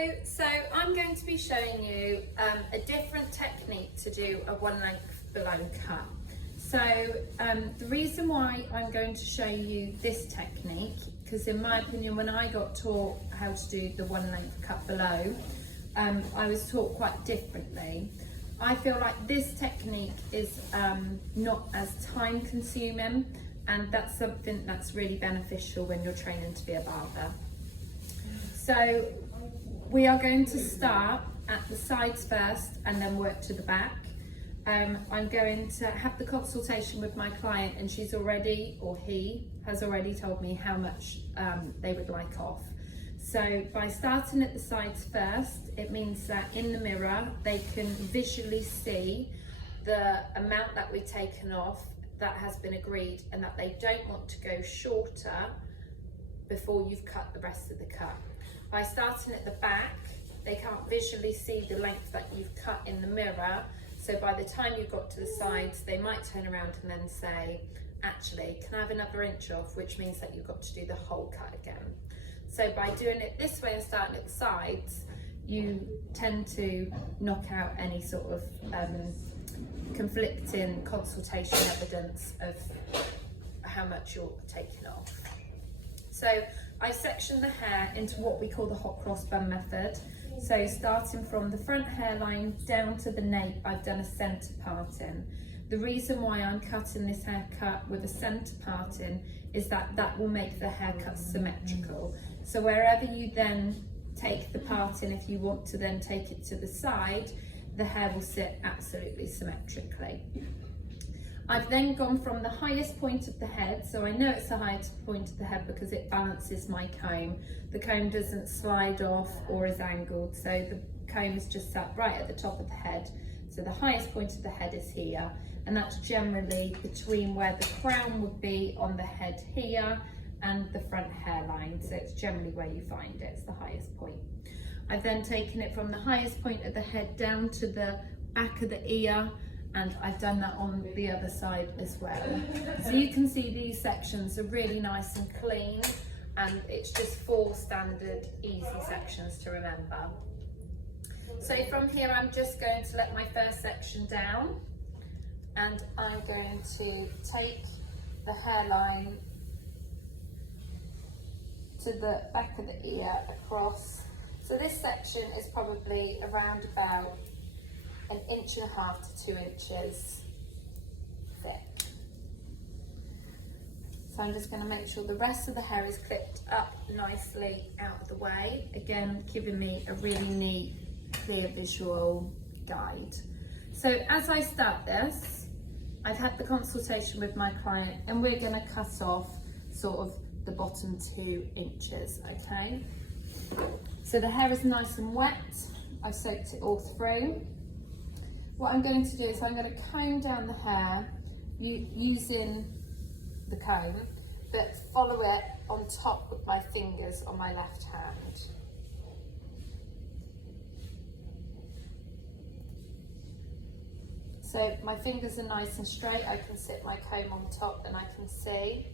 Hello, so I'm going to be showing you a different technique to do a one length below cut. So the reason why I'm going to show you this technique, because in my opinion when I got taught how to do the one length cut below, I was taught quite differently. I feel like this technique is not as time consuming, and that's something that's really beneficial when you're training to be a barber. So we are going to start at the sides first and then work to the back. I'm going to have the consultation with my client, and she's already, or he has already told me how much they would like off. So by starting at the sides first, it means that in the mirror they can visually see the amount that we've taken off that has been agreed, and that they don't want to go shorter before you've cut the rest of the cut. By starting at the back, they can't visually see the length that you've cut in the mirror, so by the time you've got to the sides, they might turn around and then say, actually, can I have another inch off, which means that you've got to do the whole cut again. So by doing it this way and starting at the sides, you tend to knock out any sort of conflicting consultation evidence of how much you're taking off. So I sectioned the hair into what we call the hot cross bun method. So starting from the front hairline down to the nape, I've done a centre parting. The reason why I'm cutting this haircut with a centre parting is that that will make the haircut symmetrical. So wherever you then take the parting, if you want to then take it to the side, the hair will sit absolutely symmetrically. I've then gone from the highest point of the head, so I know it's the highest point of the head because it balances my comb. The comb doesn't slide off or is angled, so the comb is just sat right at the top of the head. So the highest point of the head is here, and that's generally between where the crown would be on the head here and the front hairline. So it's generally where you find it, it's the highest point. I've then taken it from the highest point of the head down to the back of the ear, and I've done that on the other side as well. So you can see these sections are really nice and clean, and it's just 4 standard easy sections to remember. So from here I'm just going to let my first section down, and I'm going to take the hairline to the back of the ear across. So this section is probably around about 1.5 to 2 inches thick. So I'm just going to make sure the rest of the hair is clipped up nicely out of the way, again giving me a really neat, clear visual guide. So as I start this, I've had the consultation with my client, and we're going to cut off sort of the bottom 2 inches, okay? So the hair is nice and wet, I've soaked it all through. What I'm going to do is I'm going to comb down the hair using the comb, but follow it on top with my fingers on my left hand. So my fingers are nice and straight, I can sit my comb on top and I can see.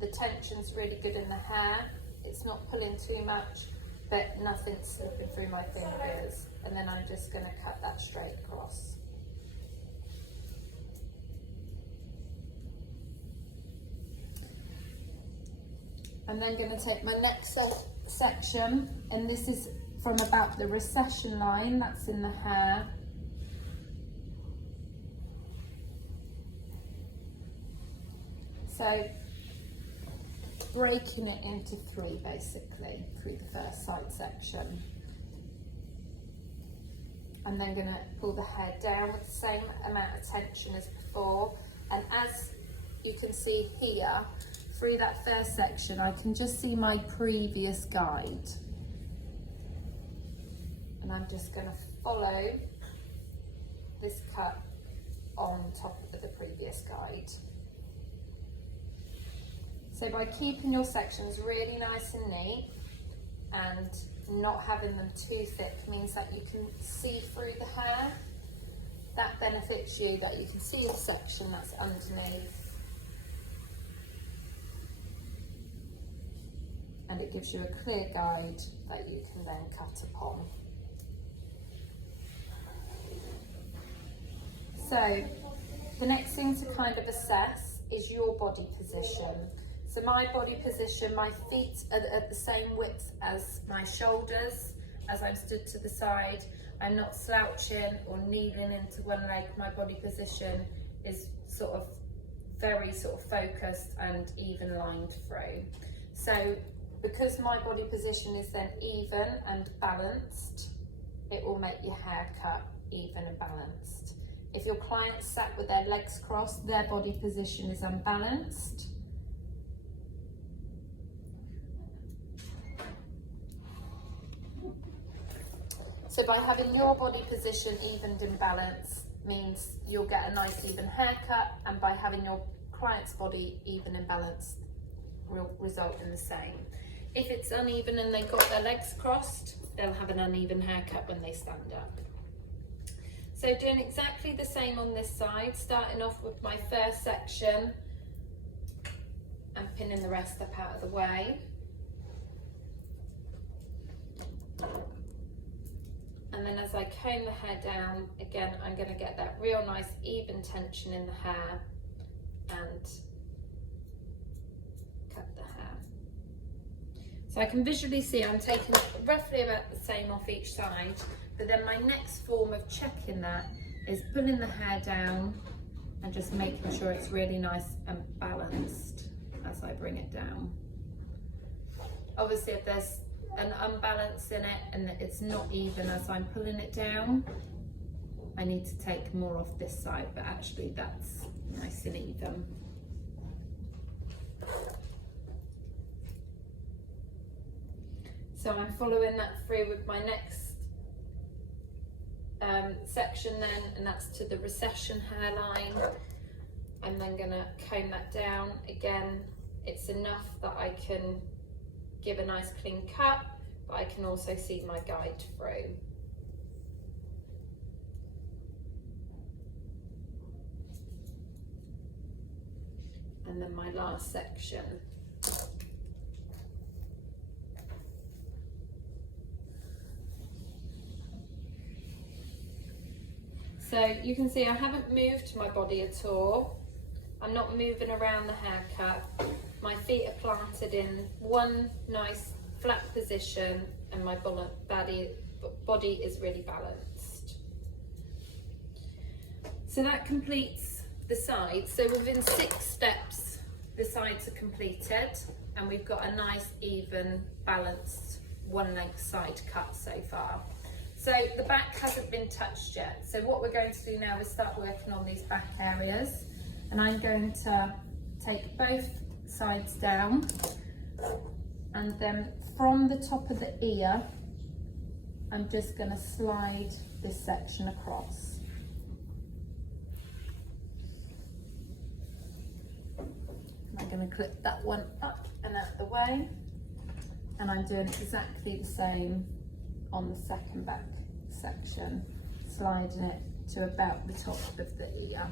The tension's really good in the hair, it's not pulling too much, but nothing's slipping through my fingers. And then I'm just going to cut that straight across. I'm then going to take my next section, and this is from about the recession line that's in the hair. So breaking it into 3 basically through the first side section. I'm then going to pull the hair down with the same amount of tension as before, and as you can see here through that first section I can just see my previous guide, and I'm just going to follow this cut on top of the previous guide. So by keeping your sections really nice and neat and not having them too thick means that you can see through the hair. That benefits you, that you can see the section that's underneath. and it gives you a clear guide that you can then cut upon. So the next thing to kind of assess is your body position. So my body position, my feet are at the same width as my shoulders as I'm stood to the side. I'm not slouching or kneeling into one leg. My body position is sort of very sort of focused and even lined through. So because my body position is then even and balanced, it will make your haircut even and balanced. If your client sat with their legs crossed, their body position is unbalanced. So by having your body position evened and balanced means you'll get a nice even haircut, and by having your client's body even and balanced will result in the same. If it's uneven and they've got their legs crossed, they'll have an uneven haircut when they stand up. So doing exactly the same on this side, starting off with my first section and pinning the rest up out of the way. And then as I comb the hair down, again, I'm going to get that real nice even tension in the hair and cut the hair. So I can visually see I'm taking roughly about the same off each side, but then my next form of checking that is pulling the hair down and just making sure it's really nice and balanced as I bring it down. Obviously, if there's an unbalance in it and it's not even as I'm pulling it down, I need to take more off this side, but actually that's nice and even. So I'm following that through with my next section then, and that's to the recession hairline. I'm then going to comb that down. Again, it's enough that I can give a nice clean cut, but I can also see my guide through. And then my last section. So you can see I haven't moved my body at all. I'm not moving around the haircut. My feet are planted in one nice flat position and my body is really balanced. So that completes the sides. So within 6 steps, the sides are completed and we've got a nice, even, balanced one length side cut so far. So the back hasn't been touched yet. So what we're going to do now is start working on these back areas. And I'm going to take both sides down, and then from the top of the ear, I'm just going to slide this section across. I'm going to clip that one up and out of the way, and I'm doing exactly the same on the second back section, sliding it to about the top of the ear.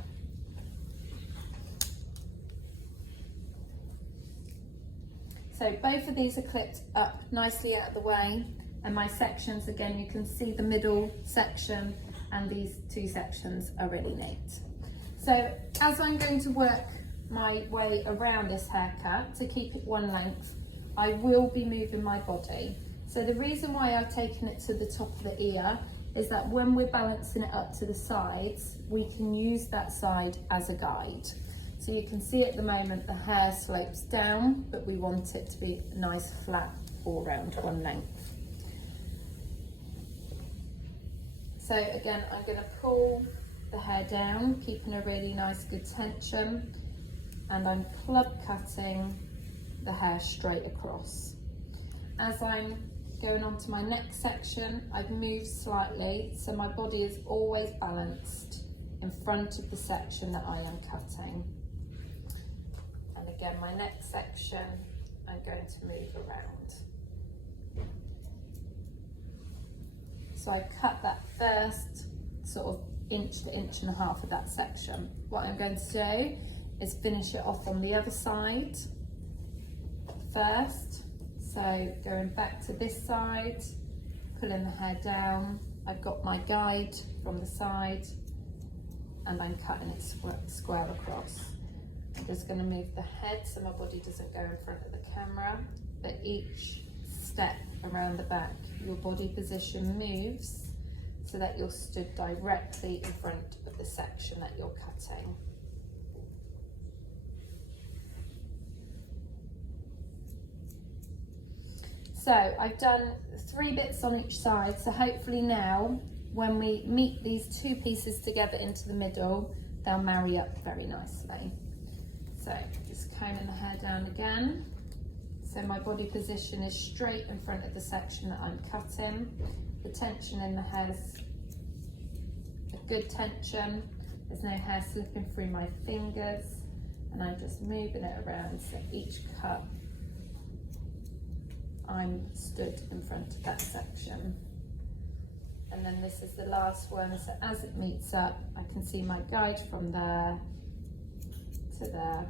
So both of these are clipped up nicely out of the way, and my sections, again, you can see the middle section and these 2 sections are really neat. So as I'm going to work my way around this haircut to keep it one length, I will be moving my body. So the reason why I've taken it to the top of the ear is that when we're balancing it up to the sides, we can use that side as a guide. So you can see at the moment the hair slopes down, but we want it to be nice, flat, all round one length. So again, I'm going to pull the hair down, keeping a really nice good tension, and I'm club cutting the hair straight across. As I'm going on to my next section, I've moved slightly, so my body is always balanced in front of the section that I am cutting. And again, my next section, I'm going to move around. So I cut that first sort of inch to inch and a half of that section. What I'm going to do is finish it off on the other side first, So going back to this side, pulling the hair down, I've got my guide from the side and I'm cutting it square across. I'm just going to move the head so my body doesn't go in front of the camera, but each step around the back, your body position moves so that you're stood directly in front of the section that you're cutting. So I've done 3 bits on each side, so hopefully now when we meet these 2 pieces together into the middle, they'll marry up very nicely. So just combing the hair down again. So my body position is straight in front of the section that I'm cutting. The tension in the hair is a good tension. There's no hair slipping through my fingers, and I'm just moving it around so each cut I'm stood in front of that section. And then this is the last one, so as it meets up, I can see my guide from there to there,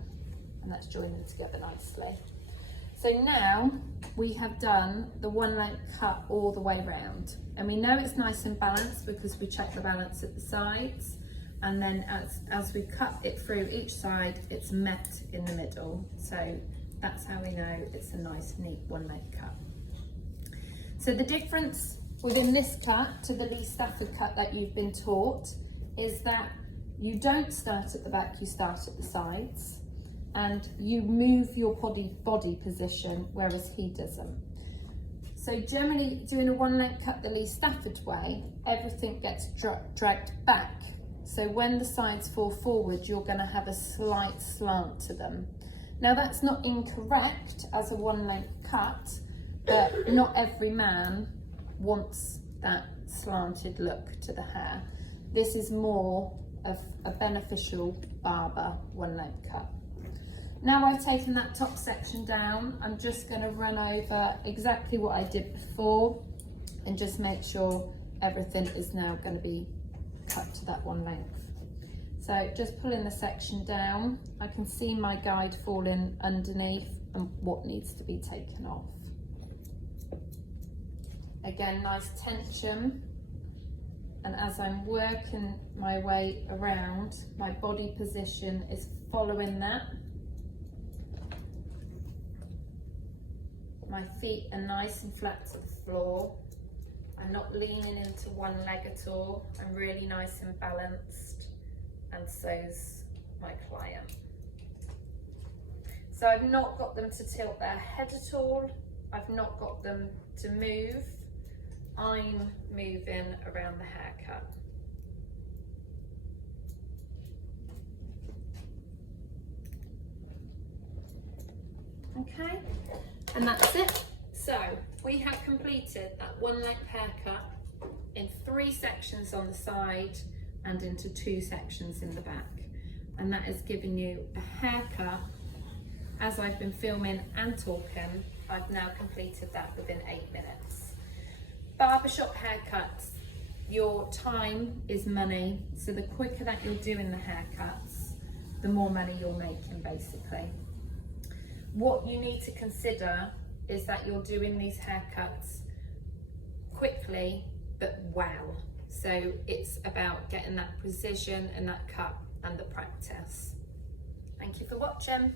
and that's joining them together nicely. So now we have done the 1 length cut all the way round, and we know it's nice and balanced because we check the balance at the sides, and then as we cut it through each side, it's met in the middle. So that's how we know it's a nice, neat 1 length cut. So the difference within this cut to the Lee Stafford cut that you've been taught is that you don't start at the back, you start at the sides, and you move your body position, whereas he doesn't. So generally, doing a 1 length cut the Lee Stafford way, everything gets dragged back. So when the sides fall forward, you're going to have a slight slant to them. Now that's not incorrect as a 1 length cut, but not every man wants that slanted look to the hair. This is more of a beneficial barber 1 length cut. Now I've taken that top section down, I'm just going to run over exactly what I did before and just make sure everything is now going to be cut to that 1 length. So just pulling the section down, I can see my guide falling underneath and what needs to be taken off. Again, nice tension, and as I'm working my way around, my body position is following that. My feet are nice and flat to the floor. I'm not leaning into one leg at all. I'm really nice and balanced, and so's my client. So I've not got them to tilt their head at all. I've not got them to move. I'm moving around the haircut. Okay, and that's it. So we have completed that 1 length haircut in 3 sections on the side and into 2 sections in the back. And that has given you a haircut. As I've been filming and talking, I've now completed that within 8 minutes. Barbershop haircuts, your time is money. So the quicker that you're doing the haircuts, the more money you're making basically. What you need to consider is that you're doing these haircuts quickly, but well. So it's about getting that precision and that cut and the practice. Thank you for watching.